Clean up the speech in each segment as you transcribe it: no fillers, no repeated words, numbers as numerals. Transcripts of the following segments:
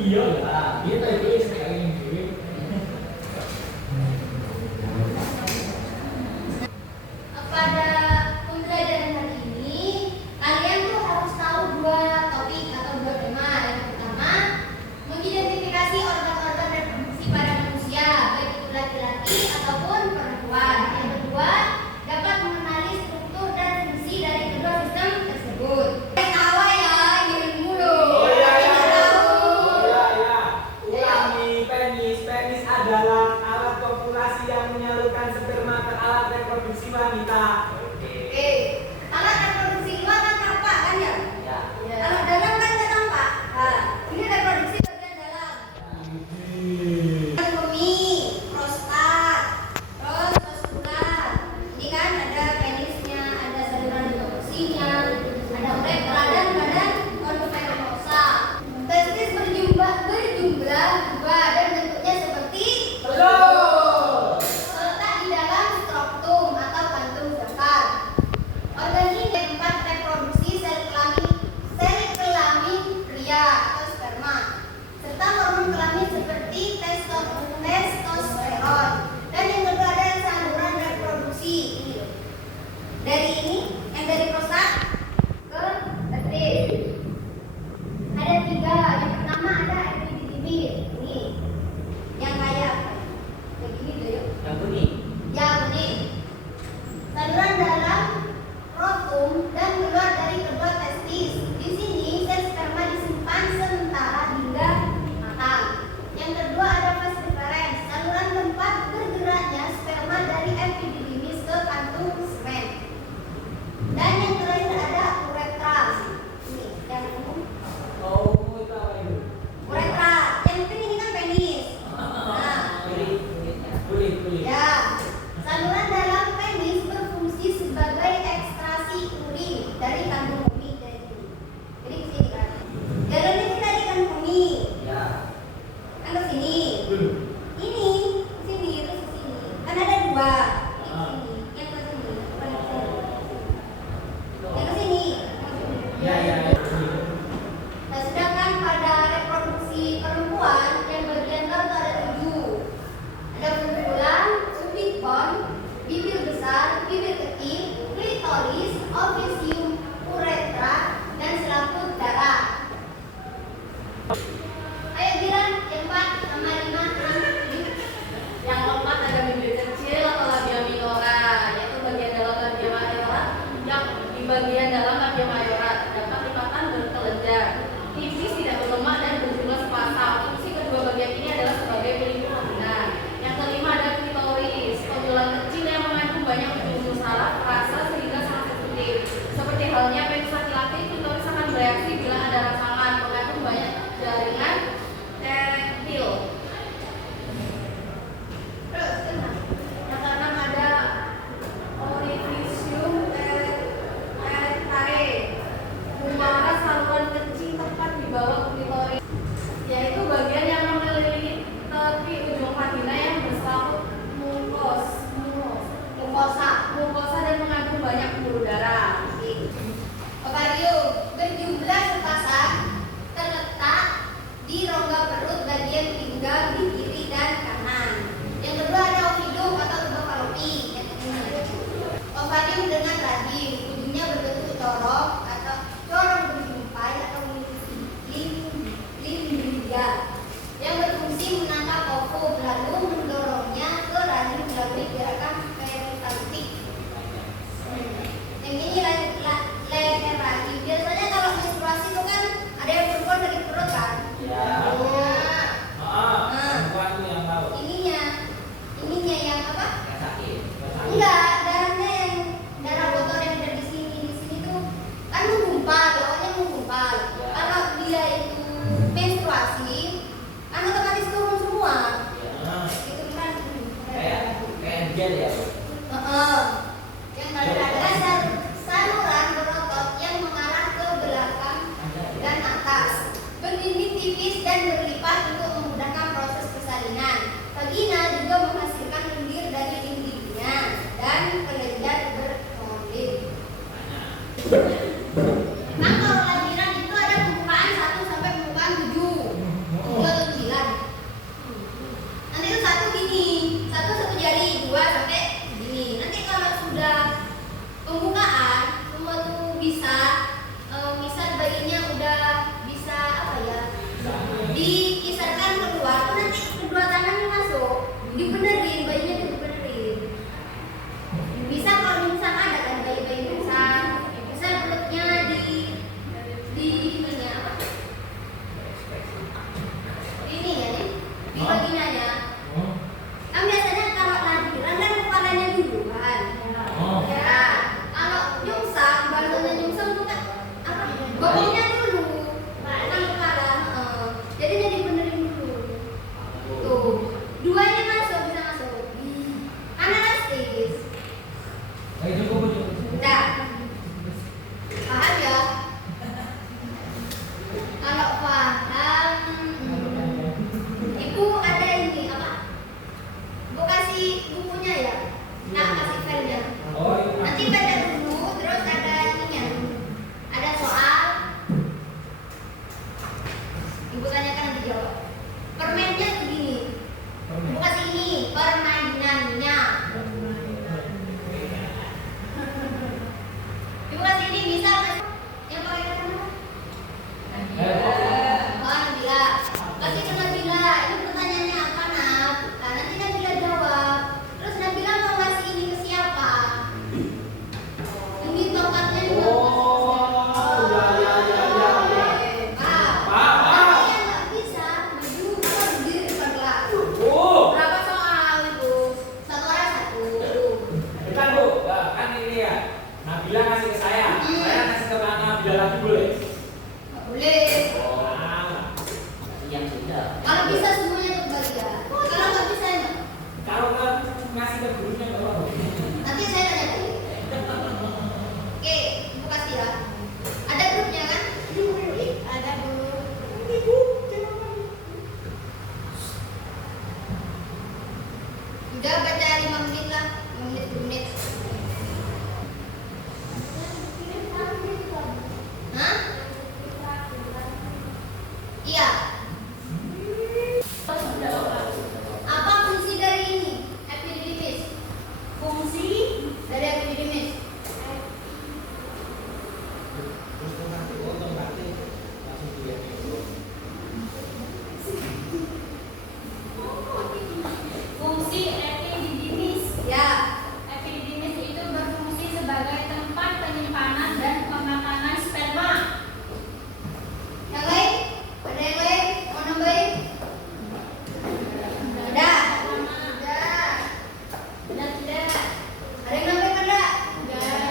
Iya lah, dia tadi sekali ini. Pada pembelajaran hari ini, kalian tuh harus tahu dua topik atau dua tema. Yang pertama, mengidentifikasi organ-organ reproduksi pada manusia, baik itu laki-laki ataupun perempuan. Yang kedua, dapat mengenali struktur dan fungsi dari kedua sistem tersebut. Awal ya, ingin mulu. Penis adalah alat kopulasi yang menyalurkan sperma ke alat reproduksi wanita. Oke. Alat reproduksi luar kan tampak kan ya? Ya. Alat dalam kan nggak tampak. Nah, ini reproduksi bagian dalam. Kemih, prostat, terus vaskular. Ini kan ada penisnya, ada saluran reproduksinya, ada uretra dan badan konferosa. Testis berjumlah dua dan bentuknya seperti telur. Terletak di dalam skrotum atau kantung zakar. Organ ini tempat reproduksi sel kelamin pria atau sperma, serta hormon kelamin seperti testosteron. Dan yang kedua ada saluran reproduksi. Dari ini, yang dari prostat ke testis. Ada tiga. Yang pertama ada epididymis. Ini yang kayak begini tuh yuk. Yang kuning. Yang kuning. Saluran dalam skrotum dan keluar dari kedua testis. Di sini sel sperma disimpan sementara hingga matang. Yang kedua ada vas deferens, saluran tempat bergeraknya sperma dari epididymis ke kantung semen. Dan yang terakhir ada uretra. Ini yang umum. Oh, itu apa itu? Uretra. Yang penting ini kan penis. Nah, Kulit. ya. Saluran dalam penis berfungsi sebagai ekstrasi urin dari kandung kemih dari sini. Jadi ke sini kan. Jalannya kita di kandung kemih. Ya. Kan ke sini. Ini ke sini terus ke sini. Kan ada dua. Ini ke sini. Yang ke sini. Bukan ke sini. Yang ke sini. Ya. Nah, sedangkan pada reproduksi perempuan yang bagian luar itu ada 7. Ada kumpulan, pubic bone, bibir besar, bibir kecil, klitoris, ovisium, uretra, dan selaput darah. Ayo bilang yang 4 sama 5, 6, 7. Yang keempat ada bibir kecil atau labia minora, yaitu bagian dalam labia mayora. Yang di bagian dalam labia mayora terdapat lipatan berkelenjar, tipis, tidak berlemak dan berjumlah sepasang. Fungsi kedua bagian ini adalah sebagai pelindung vagina. Yang kelima ada klitoris, konjulan kecil yang mengandung banyak unsur saraf, rasa sehingga sangat sensitif. Seperti halnya penis laki-laki, klitoris akan bereaksi bila ada rangsangan, mengandung banyak jaringan erektil. Terus, kenapa? Yang keenam ada orifisium erectae, muara saluran kecil tepat di bawah klitoris, yaitu bagian yang mengelilingi tepi ujung vagina yang berselaput mukosa dan mengandung banyak pembuluh darah. Ovarium berjumlah sepasang, terletak di rongga perut bagian pinggang di kiri dan kanan. Yang kedua ada ovidum atau tubuh fallopi. Ovarium dengan rahim, ujungnya berbentuk corong atau corong berjumpai atau limbriga yang berfungsi menangkap ovum lalu mendorongnya ke rahim melalui gerakan peritalitik. Yang ini leher rahim. Biasanya kalau menstruasi itu kan ada yang keluar dari perut kan? Ya. Bukan itu yang tahu. Ininya yang apa? Yang sakit. Enggak, darahnya yang darah kotor yang ada di sini tuh kan menggumpal, awalnya menggumpal. Ya. Kalau dia itu menstruasi, kan otomatis turun semua. Ya. Itu kan Kayak gel ya. Yang terakhir adalah saluran berotot yang mengarah ke belakang dan atas, berdinding tipis dan berlipat untuk memudahkan proses persalinan. Vagina juga menghasilkan lendir dari dindingnya dan kelenjar bermotif. Memang kalau labiran itu ada pembukaan 1 sampai pembukaan 7. dikisarkan keluar, tuh nanti kedua tangannya masuk, dibenerin, bayinya tuh dibenerin. Bisa kalau misalkan ada kan bayi-bayi besar, bisa perutnya di ini apa? Ini ya nih, di vaginanya. Kan biasanya kalau lahiran kan kepalanya duluan. Ya, kalau nyungsang, bahasanya nyungsang tuh kan apa? Bokongnya dulu, bukan kepala. Jadinya dibenerin dulu. Tuh, duanya masuk, bisa masuk. Anastastis. Udah. Paham ya? Kalau paham, Ibu ada ini apa? Ibu kasih bukunya ya? Nah, kasih filenya. Nanti baca dulu, terus ada ininya. Ada soal. Ibu tanyakan nanti jawab. Permennya begini. Ibu kasih ini permainannya. Ibu kasih ini bisa kasih yang pakai kata apa? Oh, Nabila. Kasih ke Nabila. Ini pertanyaannya apa, Nab? Nah, nanti Nabila jawab. Terus Nabila mau kasih ini ke siapa? Ini tongkatnya juga Paham? Nanti yang nggak bisa, maju atau berdiri depan kelas. Berapa soal, Ibu? Satu orang satu. Bentar Bu, kan ini ya. Nabila kasih ke saya kasih ke Nabila lagi boleh? Nggak boleh. Yang tidak. Kalau bisa semuanya untuk bagian. Kalau nggak bisa enggak. Kalau ngasih ke gurunya nggak apa-apa. Nanti saya tanya lagi. Oke, Ibu kasih ya. Ada grupnya kan? Ada grup. Udah baca 5 menit lah, 5 menit 10 menit. Hah? Iya. Apa fungsi dari ini? Epididymis. Fungsi dari epididymis. Fungsi epididymis. Ya. Epididymis itu berfungsi sebagai tempat penyimpanan dan pemakanan sperma. Yang lain? Ada yang lain? Mau nambahin? Ada. Ada tidak? Ada yang nambahin ada? Jangan.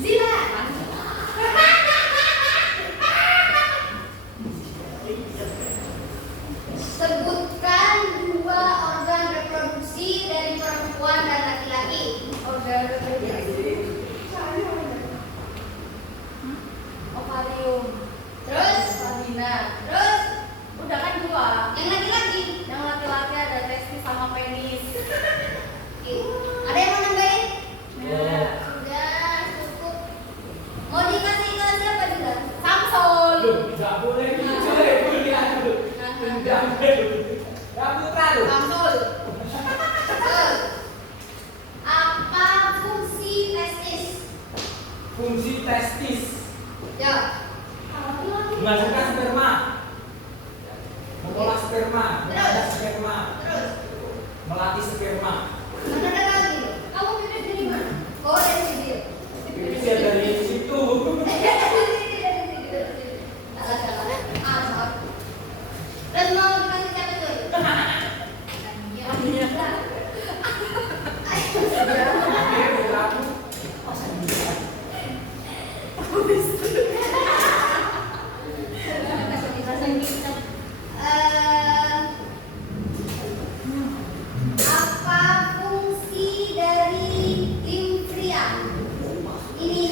Zila. Sebutkan 2 organ reproduksi dari perempuan dan laki-laki. Organ reproduksi. Ovarium, Terus? vagina. Terus? Udah kan 2. Yang laki-laki. Yang laki-laki ada testis sama penis. Oke. Ada yang mau nambahin? Nah, Sudah cukup. Mau dikasih ke siapa juga? Samsul. Loh, nggak boleh gitu ya, Bu. Lihat dulu. Nggak boleh. Nggak putra loh. Samsul. Betul. Apa fungsi testis? Fungsi testis Ya. menghasilkan sperma, mengolah sperma, Terus? ada sperma, Terus? melatih sperma. Mana ada lagi? Kamu bibit dari mana? Oh, dari sini. Bisa dari situ. Salah, salah. Ah, salah. Terus mau dikasih siapa tuh? Iya. Apa fungsi dari limfria? Ini.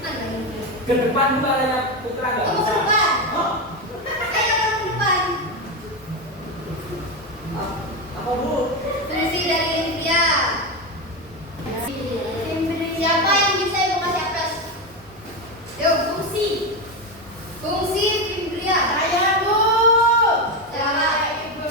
Ada ini. Ke depan juga ada putra nggak Kamu bisa. ke depan. Oh, Ayo kamu ke depan. apa Bu? Fungsi dari limfria. Siapa yang bisa ibu kasih atas? Yuk, fungsi. Fungsi fimbria. Saya Bu. Siapa? Ibu.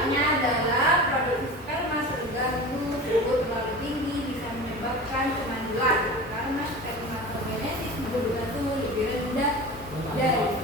Dampaknya adalah produksi sperma terganggu, suhu terlalu tinggi bisa menyebabkan kemandulan karena spermatogenesis dibutuhkan suhu lebih rendah dari